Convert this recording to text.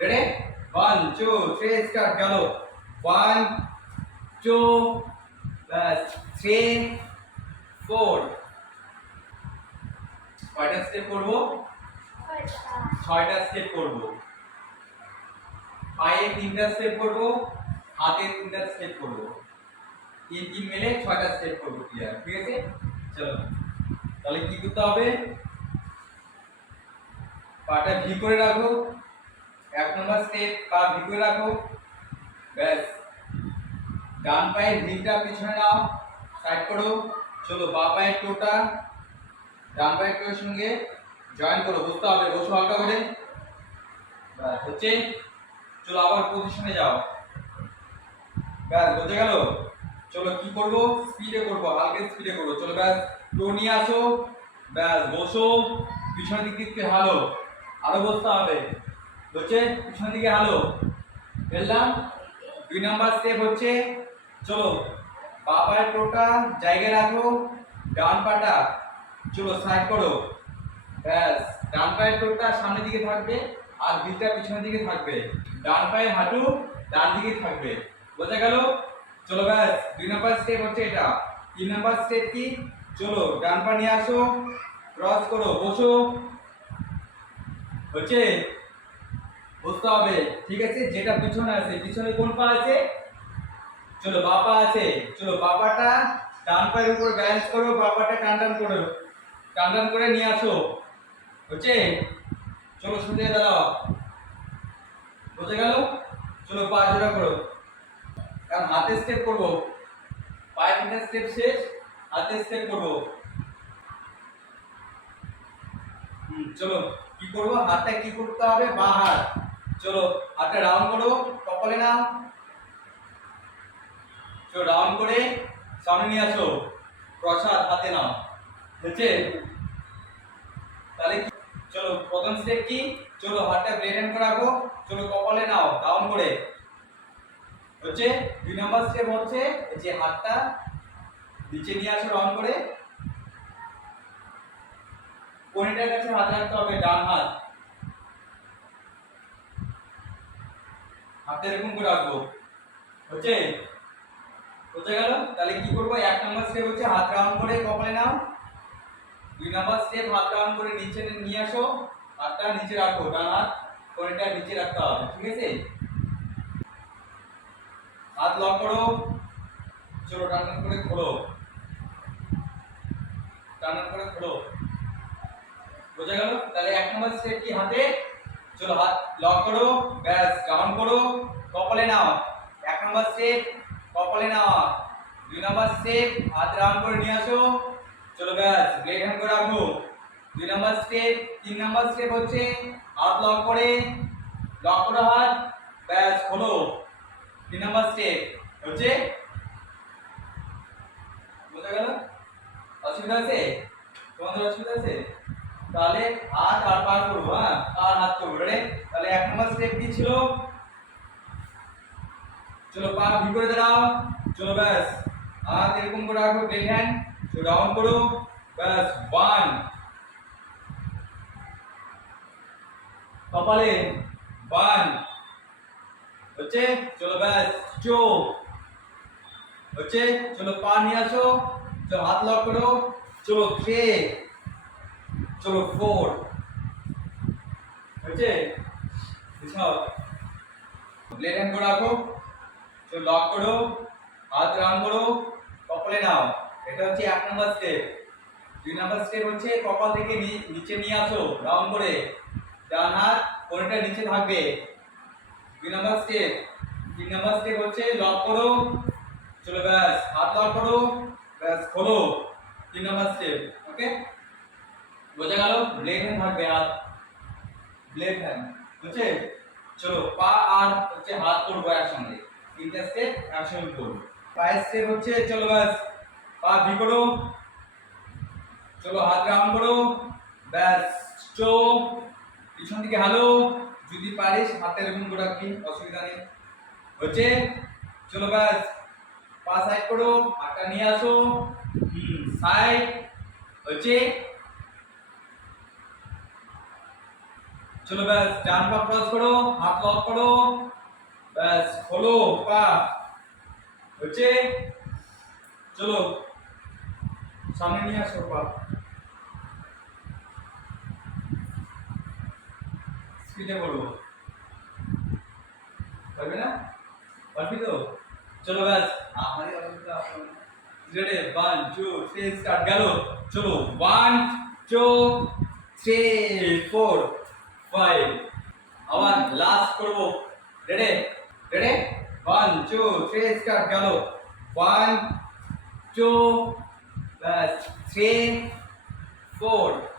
ready 1 2 3 start গেল 1 2 বাস 3 4 কয়টা step করব ছয়টা স্টেপ করব পায়ে তিনটা স্টেপ করব হাতে তিনটা স্টেপ করব তিন তিন মিলে ছয়টা স্টেপ করব ক্লিয়ার ঠিক আছে চলো তাহলে কি করতে হবে পাটা ভি করে রাখো এক নম্বর স্টেপ পা ভি করে রাখো ব্যাস ডান পায়ের ভিটা পিছনে নাও সাইড করো চলো বাঁ পায়ের টোটা ডান পায়ের টোর সঙ্গে জয়েন করো বুঝতে হবে বসো হালকা করে ব্যাস হচ্ছে চলো আবার পজিশনে যাও ব্যাস বোঝা গেল চলো কি করব স্পিডে করব হালকা স্পিডে করব চলো ব্যাস টো নিয়ে আসো ব্যাস বসো পিছনের দিক থেকে হালো আরো বসতে হবে হচ্ছে পিছনের দিকে হালো ফেললাম 2 নাম্বার স্টেপ হচ্ছে চলো বাঁ পায়ের টোটা জায়গায় রাখো ডান পাটা চলো সাইড করো ব্যাস ডান পায়ের টোটা সামনের দিকে থাকবে আর ভিটা পিছনের দিকে থাকবে ডান পায়ের হাঁটু ডান দিকে থাকবে বোঝা গেল চলো ব্যাস 2 নাম্বার স্টেপ হচ্ছে এটা 3 নাম্বার স্টেপ কি চলো ডান পা নিয়ে আসো ক্রস করো বসো হচ্ছে বুঝতে হবে ঠিক আছে যেটা পিছনে আছে পিছনে কোন পা আছে চলো বাঁ পা আছে চলো বাঁ পাটা ডান পায়ের উপর ব্যালেন্স করো বাঁ পাটা টান করে নিয়ে আসো হচ্ছে চলো সোজা দাঁড়াও বোঝা গেল চলো পা জোড়া করো কারণ হাতে স্টেপ করবো পায়ে তিনটা স্টেপ শেষ হাতে স্টেপ করবো চলো কি করবো হাতটা কি করতে হবে বাঁ হাত চলো হাতটা রাউন্ড করো কপালে নাও চলো রাউন্ড করে সামনে নিয়ে আসো প্রসাদ হাতে নাও হচ্ছে তাহলে চলো প্রথম স্টেপ কি চলো হাতটা ব্লেড হ্যান্ড করে রাখো চলো কপালে নাও ডাউন করে হচ্ছে 2 নাম্বার স্টেপ হচ্ছে যে হাতটা নিচে নিয়ে আসো রাউন্ড করে কোণেটার কাছে হাত রাখতে হবে ডান হাত হাতটা এরকম করে রাখবো হচ্ছে বুঝে গেল তাহলে কি করবো 1 নাম্বার স্টেপ হচ্ছে হাত রাউন্ড করে কপালে নাও 2 নাম্বার স্টেপ হাত রাউন্ড করে নিচে নিয়ে আসো হাতটা নিচে রাখো ডান হাত কোণেটা নিচে রাখতে হবে ঠিক আছে হাত লক করো চলো টান করে খোলো টান করে খোলো বোঝা গেল তাহলে 1 নাম্বার স্টেপ কি হাতে চলো হাত লক করো ব্যাস ডাউন করো কপালে নাও 1 নাম্বার স্টেপ কপালে নাও 2 নাম্বার স্টেপ হাত রাউন্ড করে নিয়ে আসো চলো ব্যাস ব্লেড হ্যান্ড করে রাখো 2 নাম্বার স্টেপ 3 নাম্বার স্টেপ হচ্ছে হাত লক করো হাত ব্যাস খোলো 3 নাম্বার স্টেপ হচ্ছে বোঝা গেল অসুবিধা আছে তোমাদের অসুবিধা আছে তাহলে হাত আর পা করবো হ্যাঁ আর হাত করবো রেডি তাহলে 1 নাম্বার স্টেপ কি ছিল চলো পা ভি করে দাঁড়াও চলো ব্যাস হাত এরকম করে রাখো ব্লেড হ্যান্ড চলো ডাউন করো ব্যাস 1 কপালে 1 হচ্ছে চলো ব্যাস 2 হচ্ছে চলো পা নিয়ে আসো চলো হাত লক করো চলো 3 চলো 4 হচ্ছে বিছাও ব্লেড হ্যান্ড করে রাখো চলো লক করো হাত রাউন্ড করো কপালে নাও এটা হচ্ছে 1 নাম্বার স্টেপ 2 নাম্বার স্টেপ হচ্ছে কপাল থেকে নিচে নিয়ে আসো রাউন্ড করে ডান হাত কোণটা নিচে থাকবে 2 নাম্বার স্টেপ 3 নাম্বার স্টেপ হচ্ছে লক করো চলো ব্যাস হাত লক করো ব্যাস খোলো 3 নাম্বার স্টেপ ওকে বোঝা গেল ব্লেড হ্যান্ড থাকবে হাত ব্লেড হ্যান্ড বুঝছে চলো পা আর হচ্ছে হাত করবো একসঙ্গে 3টা স্টেপ একসঙ্গে করবো পায়ের স্টেপ হচ্ছে চলো ব্যাস পা ভি করো চলো হাত রাউন্ড করো ব্যাস চো পিছন দিকে হালো যদি পারিস হাতের এরকম করে রাখবি অসুবিধা নেই হচ্ছে চলো ব্যাস পা সাইড করো হাতটা নিয়ে আসো সাইড হচ্ছে चलो बस डान पा क्रॉस करो हाथ लॉक करो बस खोलो पा হচ্ছে চলো সামনে নিয়ে আসো পা স্পিডে করবো পারবে না পারবি তো চলো ব্যাস আমারই অসুবিধা রেডি 1 2 3 স্টার্ট গেল চলো 1 2 3 4 5 আবার লাস্ট করব রেডি রেডি 1 2 3 স্টার্ট গেল 1 2 3 4